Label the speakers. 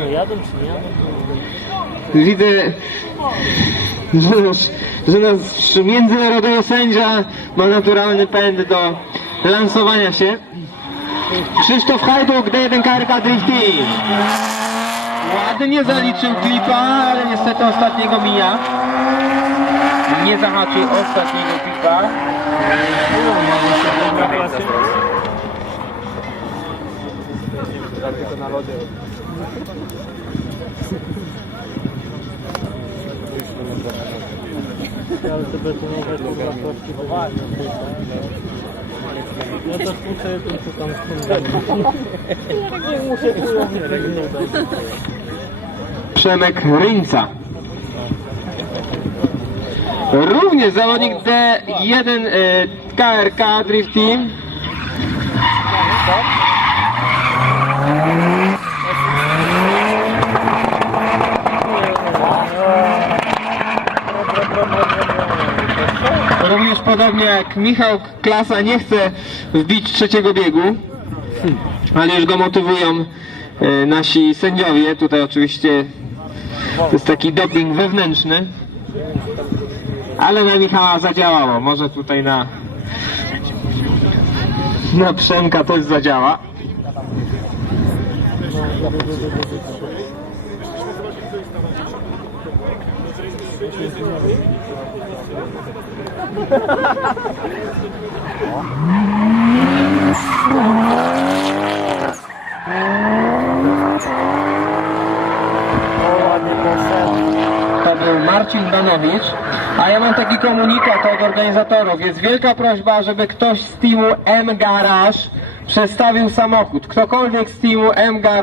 Speaker 1: Nie, jadą czy nie jadą?
Speaker 2: Widzę, że nasz, że nasz międzynarodowy sędzia ma naturalny pęd do lansowania się. Krzysztof Hajduk, D1 KRK Drift Team. Ładnie zaliczył klipa, ale niestety ostatniego mija. Nie zahaczył ostatniego klipa.
Speaker 1: Betonowe kurwa kostki to tym co tam wspomniałem. Muszę.
Speaker 2: Przemek Ryńca. Również zawodnik D1 e, KRK Drift Team. Również podobnie jak Michał Klasa nie chce wbić trzeciego biegu, ale już go motywują e, nasi sędziowie. Tutaj oczywiście to jest taki doping wewnętrzny. Ale na Michała zadziałało. Może tutaj na na Przemka też zadziała. To był Marcin Danowicz. A ja mam taki komunikat od organizatorów. Jest wielka prośba, żeby ktoś z teamu M Garage przestawił samochód. Ktokolwiek z teamu M Garage